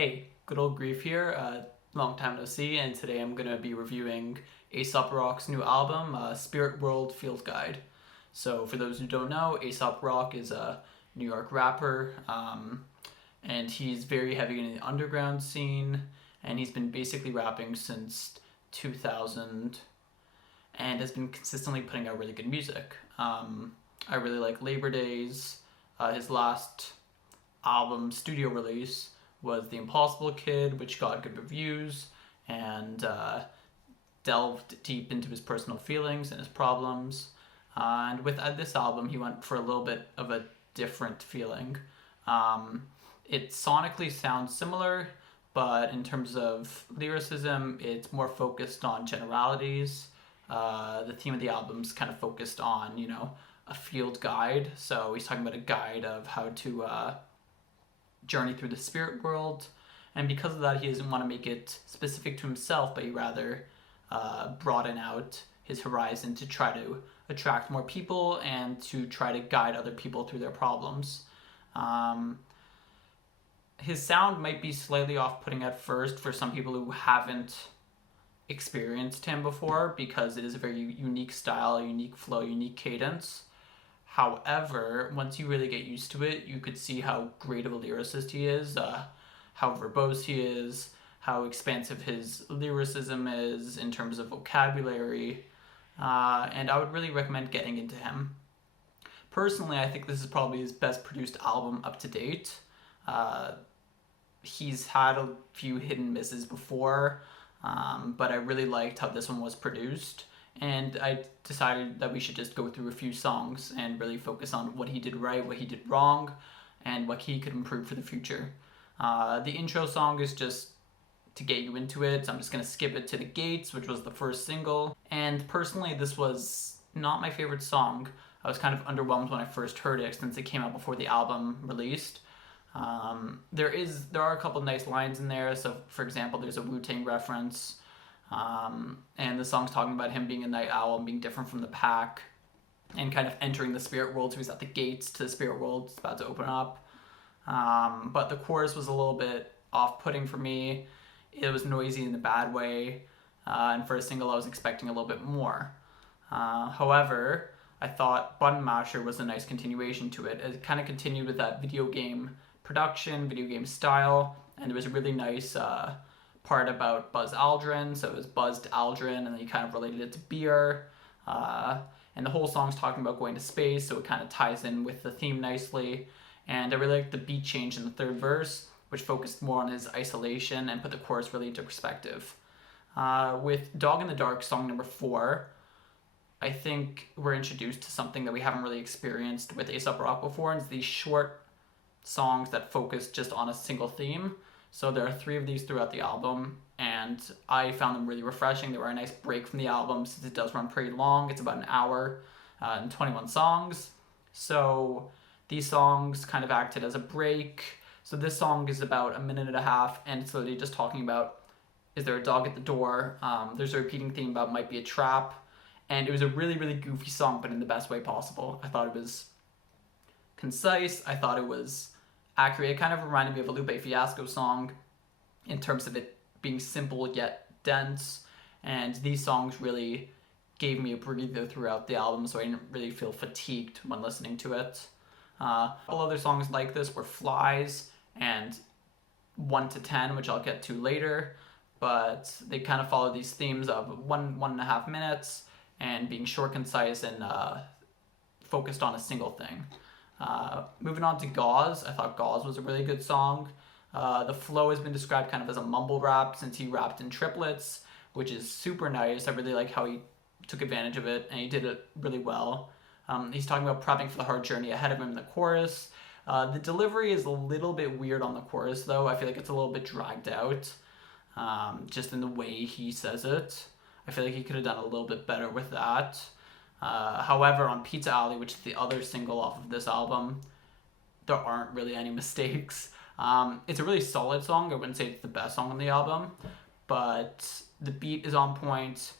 Hey, good old Grief here, long time no see, and today I'm going to be reviewing Aesop Rock's new album, Spirit World Field Guide. So for those who don't know, Aesop Rock is a New York rapper, and he's very heavy in the underground scene, and he's been basically rapping since 2000, and has been consistently putting out really good music. I really like Labor Days. His last album studio release was The Impossible Kid, which got good reviews and delved deep into his personal feelings and his problems. And with this album, he went for a little bit of a different feeling. It sonically sounds similar, but in terms of lyricism, it's more focused on generalities. The theme of the album's kind of focused on, a field guide. So he's talking about a guide of how to journey through the spirit world, and because of that he doesn't want to make it specific to himself, but he rather broaden out his horizon to try to attract more people and to try to guide other people through their problems. His sound might be slightly off-putting at first for some people who haven't experienced him before, because it is a very unique style, a unique flow, unique cadence. However, once you really get used to it, you could see how great of a lyricist he is, how verbose he is, how expansive his lyricism is in terms of vocabulary, and I would really recommend getting into him. Personally, I think this is probably his best produced album up to date. He's had a few hit and misses before, but I really liked how this one was produced. And I decided that we should just go through a few songs and really focus on what he did right, what he did wrong, and what he could improve for the future. The intro song is just to get you into it, so I'm just going to skip it to The Gates, which was the first single. And personally, this was not my favorite song. I was kind of underwhelmed when I first heard it, since it came out before the album released. There are a couple nice lines in there. So, for example, there's a Wu-Tang reference. And the song's talking about him being a night owl and being different from the pack and kind of entering the spirit world. So he's at the gates to the spirit world. It's about to open up. But the chorus was a little bit off-putting for me. It was noisy in a bad way. And for a single, I was expecting a little bit more. However, I thought Button Masher was a nice continuation to it. It kind of continued with that video game production, video game style, and there was a really nice part about Buzz Aldrin, so it was Buzzed Aldrin, and then he kind of related it to beer. And the whole song's talking about going to space, so it kind of ties in with the theme nicely. And I really liked the beat change in the third verse, which focused more on his isolation and put the chorus really into perspective. With Dog in the Dark, song number 4, I think we're introduced to something that we haven't really experienced with Aesop Rock before, and it's these short songs that focus just on a single theme. So there are 3 of these throughout the album, and I found them really refreshing. They were a nice break from the album, since it does run pretty long. It's about an hour and 21 songs. So these songs kind of acted as a break. So this song is about a minute and a half, and it's literally just talking about, is there a dog at the door? There's a repeating theme about might be a trap. And it was a really, really goofy song, but in the best way possible. I thought it was concise. I thought it was accurate. It kind of reminded me of a Lupe Fiasco song in terms of it being simple yet dense, and these songs really gave me a breather throughout the album, so I didn't really feel fatigued when listening to it. All other songs like this were Flies and 1 to 10, which I'll get to later, but they kind of follow these themes of 1.5 minutes and being short, concise, and focused on a single thing. Moving on to Gauze, I thought Gauze was a really good song. The flow has been described kind of as a mumble rap, since he rapped in triplets, which is super nice. I really like how he took advantage of it, and he did it really well. He's talking about prepping for the hard journey ahead of him in the chorus. The delivery is a little bit weird on the chorus, though. I feel like it's a little bit dragged out, just in the way he says it. I feel like he could have done a little bit better with that. However, on Pizza Alley, which is the other single off of this album, there aren't really any mistakes. It's a really solid song. I wouldn't say it's the best song on the album, but the beat is on point.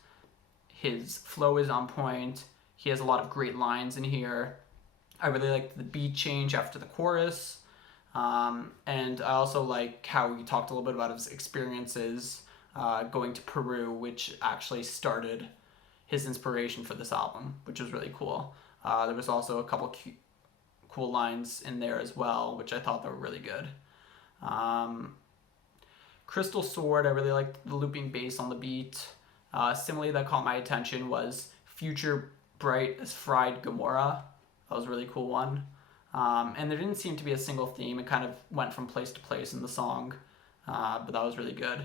His flow is on point. He has a lot of great lines in here. I really liked the beat change after the chorus. And I also like how he talked a little bit about his experiences going to Peru, which actually started his inspiration for this album, which was really cool. There was also a couple cool lines in there as well, which I thought that were really good. Crystal Sword, I really liked the looping bass on the beat. Simile that caught my attention was Future Bright as Fried Gamora. That was a really cool one. And there didn't seem to be a single theme. It kind of went from place to place in the song, but that was really good.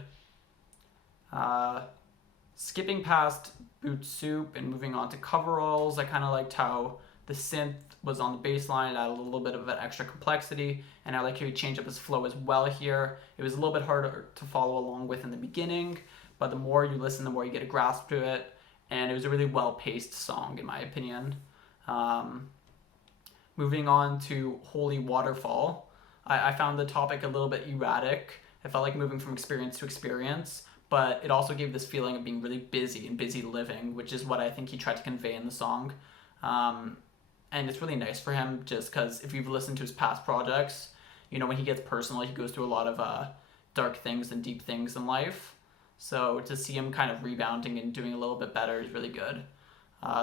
Skipping past Boot Soup and moving on to Coveralls, I kind of liked how the synth was on the bass line. It added a little bit of an extra complexity, and I like how he changed up his flow as well here. It was a little bit harder to follow along with in the beginning, but the more you listen, the more you get a grasp to it, and it was a really well-paced song, in my opinion. Moving on to Holy Waterfall, I found the topic a little bit erratic. It felt like moving from experience to experience, but it also gave this feeling of being really busy and busy living, which is what I think he tried to convey in the song. And it's really nice for him, just because if you've listened to his past projects, you know, when he gets personal, he goes through a lot of dark things and deep things in life. So to see him kind of rebounding and doing a little bit better is really good.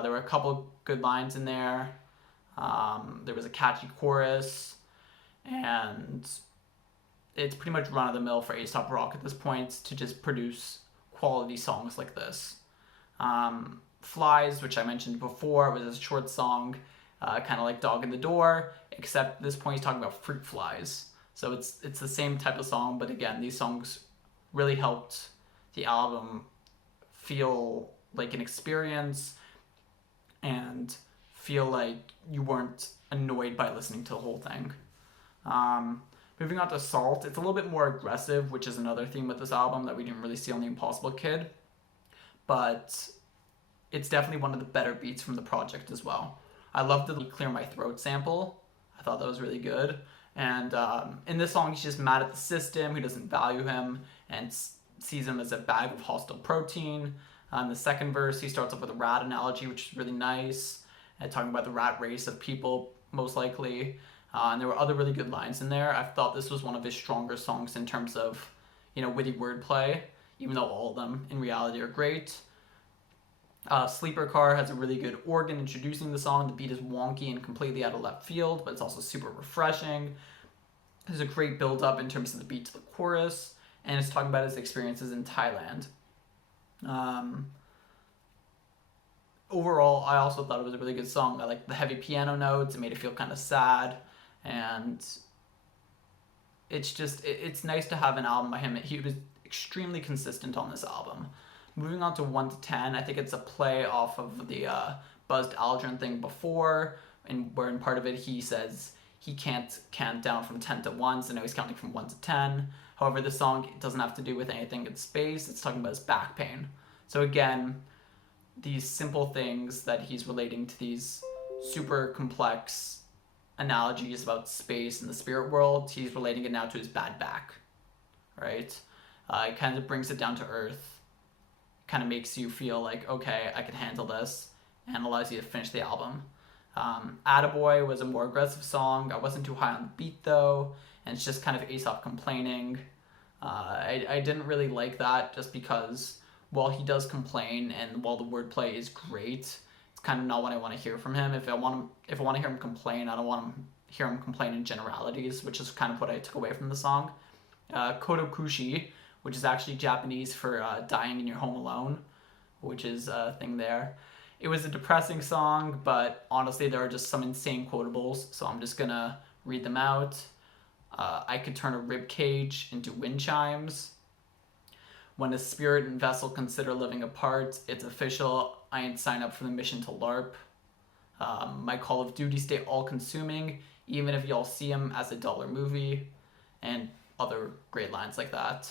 There were a couple good lines in there. There was a catchy chorus, and it's pretty much run-of-the-mill for Aesop Rock at this point to just produce quality songs like this. Flies, which I mentioned before, was a short song, kind of like Dog in the Door, except at this point he's talking about fruit flies. So it's the same type of song, but again, these songs really helped the album feel like an experience and feel like you weren't annoyed by listening to the whole thing. Moving on to Salt, it's a little bit more aggressive, which is another theme with this album that we didn't really see on The Impossible Kid, but it's definitely one of the better beats from the project as well. I love the Clear My Throat sample. I thought that was really good. And in this song, he's just mad at the system, who doesn't value him, and sees him as a bag of hostile protein. In the second verse, he starts off with a rat analogy, which is really nice, and talking about the rat race of people, most likely. And there were other really good lines in there. I thought this was one of his stronger songs in terms of, witty wordplay, even though all of them in reality are great. Sleeper Car has a really good organ introducing the song. The beat is wonky and completely out of left field, but it's also super refreshing. There's a great build-up in terms of the beat to the chorus, and it's talking about his experiences in Thailand. Overall, I also thought it was a really good song. I liked the heavy piano notes. It made it feel kind of sad, and it's nice to have an album by him. He was extremely consistent on this album. Moving on to 1 to 10, I think it's a play off of the Buzzed Aldrin thing before, and where in part of it he says he can't count down from 10 to 1, so now he's counting from 1 to 10. However, this song doesn't have to do with anything in space. It's talking about his back pain. So again, these simple things that he's relating to these super complex analogies about space and the spirit world, he's relating it now to his bad back, right? It kind of brings it down to earth, kind of makes you feel like, okay, I can handle this, and allows you to finish the album. Attaboy was a more aggressive song. I wasn't too high on the beat though, and it's just kind of Aesop complaining. I didn't really like that, just because while he does complain and while the wordplay is great, it's kind of not what I want to hear from him. If I want to hear him complain, I don't want to hear him complain in generalities, which is kind of what I took away from the song. Kodokushi, which is actually Japanese for dying in your home alone, which is a thing there. It was a depressing song, but honestly, there are just some insane quotables, so I'm just gonna read them out. I could turn a rib cage into wind chimes. When a spirit and vessel consider living apart, it's official. I ain't signed up for the mission to LARP. My Call of Duty stay all-consuming, even if y'all see him as a dollar movie, and other great lines like that.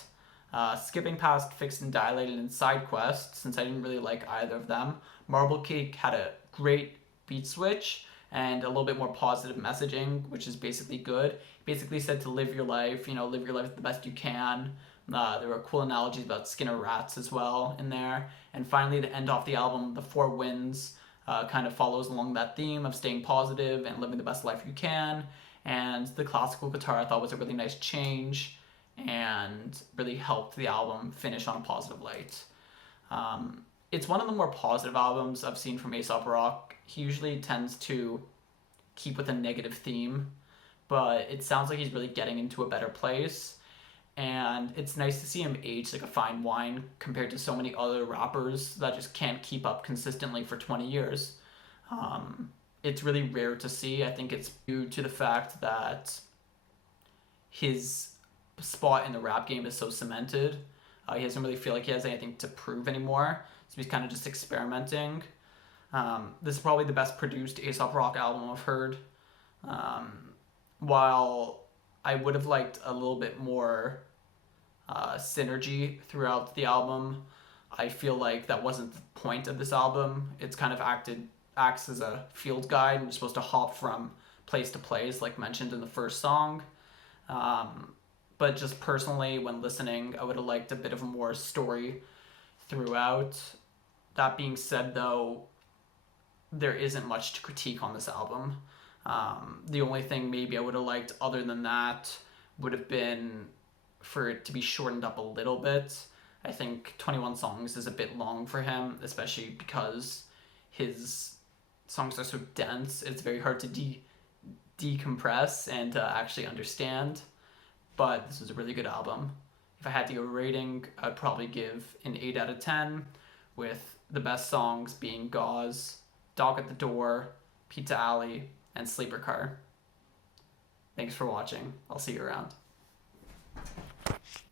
Skipping past Fixed and Dilated and Side Quest, since I didn't really like either of them, Marble Cake had a great beat switch and a little bit more positive messaging, which is basically good. Basically said to live your life, live your life the best you can. There were cool analogies about Skinner rats as well in there. And finally, to end off the album, The Four Winds kind of follows along that theme of staying positive and living the best life you can. And the classical guitar I thought was a really nice change and really helped the album finish on a positive light. It's one of the more positive albums I've seen from Aesop Rock. He usually tends to keep with a negative theme, but it sounds like he's really getting into a better place. And it's nice to see him age like a fine wine compared to so many other rappers that just can't keep up consistently for 20 years. It's really rare to see. I think it's due to the fact that his spot in the rap game is so cemented. He doesn't really feel like he has anything to prove anymore, so he's kind of just experimenting. This is probably the best produced Aesop Rock album I've heard. While I would have liked a little bit more synergy throughout the album, I feel like that wasn't the point of this album. It's kind of acts as a field guide, and you're supposed to hop from place to place, like mentioned in the first song. But just personally, when listening, I would have liked a bit of more story throughout. That being said, though, there isn't much to critique on this album. The only thing maybe I would have liked other than that would have been for it to be shortened up a little bit. I think 21 songs is a bit long for him, especially because his songs are so dense. It's very hard to decompress and actually understand. But this was a really good album. If I had to give a rating, I'd probably give an 8 out of 10, with the best songs being Gauze, Dog at the Door, Pizza Alley, and Sleeper Car. Thanks for watching. I'll see you around.